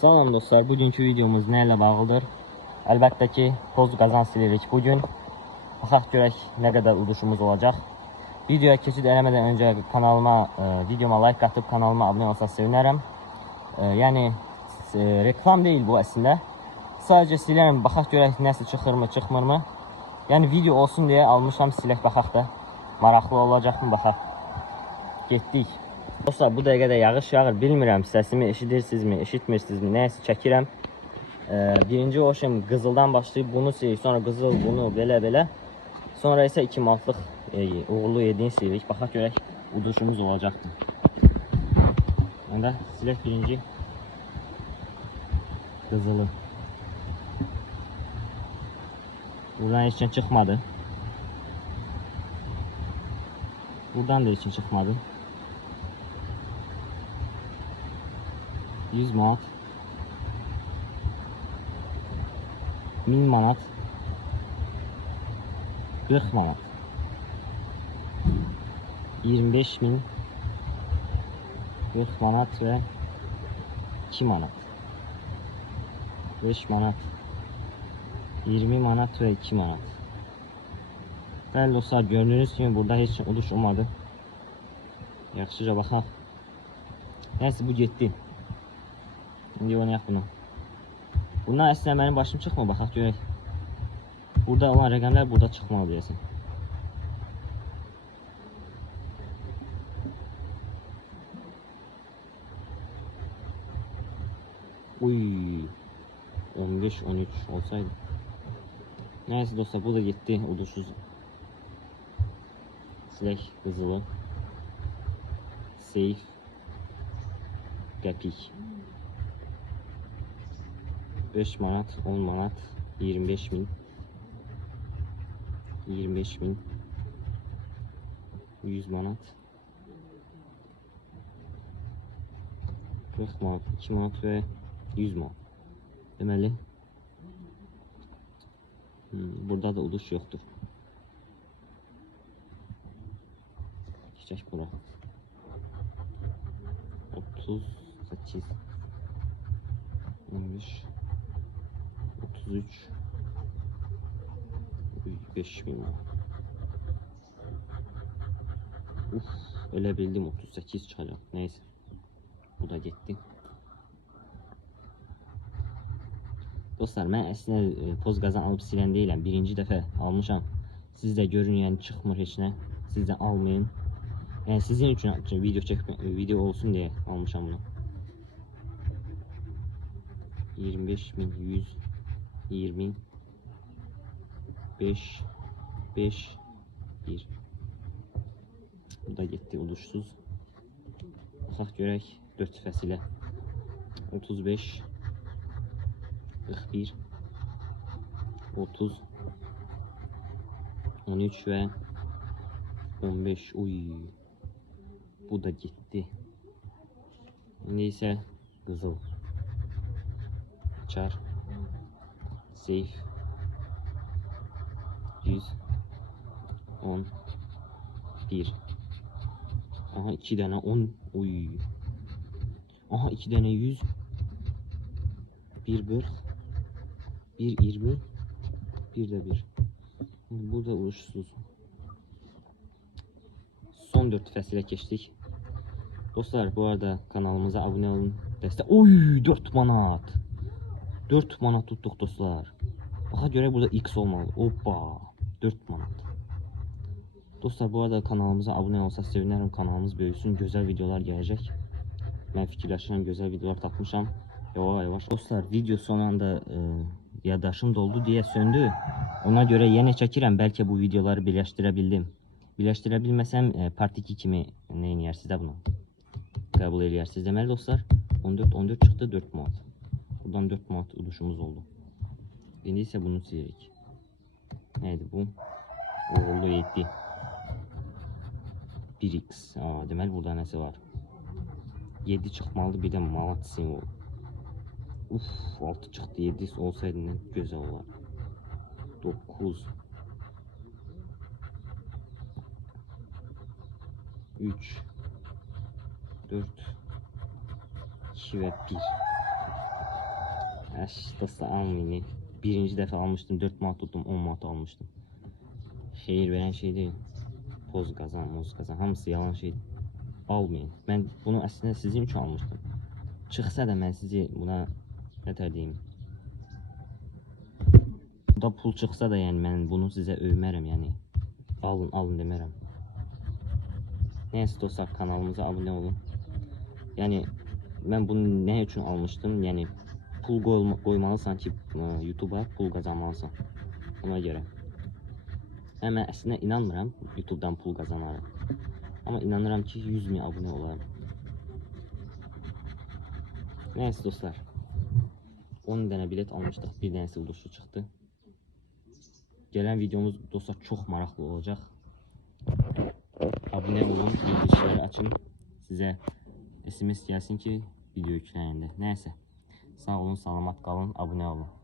Salam dostlar, bugünkü videomuz nə ilə bağlıdır? Əlbəttə ki, toz qazan silirik bugün. Baxaq görək nə qədər uduşumuz olacaq. Videoya keçid eləmədən öncə videoma like atıb kanalıma abunə olsanız sevinərəm. Yəni reklam deyil bu əslində. Sadəcə silərəm, baxaq görək nəsə çıxırmı, çıxmırmı. Yəni video olsun deyə almışam, silək baxaq da. Maraqlı olacaqmı baxaq. Getdik. Dostlar, bu dəqiqədə yağış yağır. Bilmirəm, səsimi eşidirsinizmi, eşitmirsinizmi, nəyəsə çəkirəm. Birinci oşum qızıldan başlayıb bunu silik, sonra qızıl bunu belə. Sonra isə 2 manatlıq uğurlu yediğini silik. Baxaq görək uduşumuz olacaqdır. Onda silək birinci qızılı. Buradan heç nə çıxmadı. Buradan da heç nə çıxmadı. 100 manat, 1000 manat, 40 manat, 25.000, 40 manat və 2 manat, 5 manat, 20 manat və 2 manat. Bəli dostlar, gördüyünüz kimi burada heç uduş olmadı. Yaxşıca baxaq. Nəysə, bu getdi. İndi oynayaq bunu. Bundan əslində mənim başım çıxmır, baxaq görək. Burada olan rəqəmlər burada çıxmalı deyəsən. Uy, 15-13 olsaydı. Nəysə dostlar, bu da getdi, uduşsuz. Silək qızılı. Seyf. Qəpik. 5 manat, 10 manat, 25.000, 25.000, 100 manat, 40 manat, 2 manat və 100 manat. Deməli, burada da uduş yoxdur. Keçək bura. 38, 15, 33, 5.000. Elə bildim 38 çıxacaq. Neyse. Bu da getdi. Dostlar, mən əslində toz qazan alıb silən deyiləm. Birinci dəfə almışam. Siz də görün, yəni çıxmır heç nə. Siz də almayın. Yəni sizin üçün video olsun deyə almışam bunu. 25.000, 100, 20, 5, 5, 1. Bu da getdi uduşsuz. Baxaq görək 4 fəsilə. 35, 41, 30, 13 və 15. Uy, bu da getdi. İndi isə qızıl. Çar. Seyf. 100, 10, 1. Aha 2 dənə 10. Uy. Aha 2 dənə 100. 1.40, 1.20, bir də 1. Bu da uğursuz. Son 4 fəsilə keçdik. Dostlar, bu arada kanalımıza abunə olun. Oy, 4 manat. 4 manat tutduq dostlar. Baxa görək, burada X olmalı. Hoppa, 4 manat. Dostlar, bu arada kanalımıza abunə olsa sevinərəm. Kanalımız böyüsün, gözəl videolar gələcək. Mən fikirləşirəm, gözəl videolar tapmışam. Yavaş. Dostlar, video son anda yaddaşım doldu deyə söndü. Ona görə yenə çəkirəm. Bəlkə bu videoları birləşdirə bildim. Birləşdirə bilməsəm part 2 kimi nə edərsiniz də bunu? Qəbul edirsiniz. Deməli dostlar, 14 çıxdı, 4 manat. Buradan 4 manat uduşumuz oldu. İndi isə bunu silirik. Neydi bu? Uğurlu 7. 1x. Deməli burada nəsə var. 7 çıxmalıdır, bir də manat simvol. 6 çıxdı, 7 olsaydı nə gözəl olar. 9, 3, 4, 2 və 1. Dostlar almayın. Birinci dəfə almışdım 4 manat tutdum 10 manat almışdım. Xeyir verən şey deyil. Poz qazan, moz qazan hamısı yalan şeydir. Almayın. Mən bunu əslində sizin üçün almışdım. Çıxsa da mən sizi buna nətər deyim. Burada pul çıxsa da yəni mən bunu sizə övmərəm yəni. Alın demərəm. Nəyəsə dostlar kanalımıza abunə olun. Yəni mən bunu nə üçün almışdım? Yəni pul qoymalısan ki YouTube'a pul qazanmalısan. Ona görə. Mən əslində inanmıram YouTube'dan pul qazanarım. Amma inanıram ki 100.000 abunə olarım. Nəyəsə dostlar. 10 dənə bilet almışdıq. Bir dənəsi uduşu çıxdı. Gələn videomuz dostlar çox maraqlı olacaq. Abunə olun, bildirişləri açın. Sizə SMS gəlsin ki video yüklənəndə. Nəyəsə. Sağ olun, salamat qalın, abunə olun.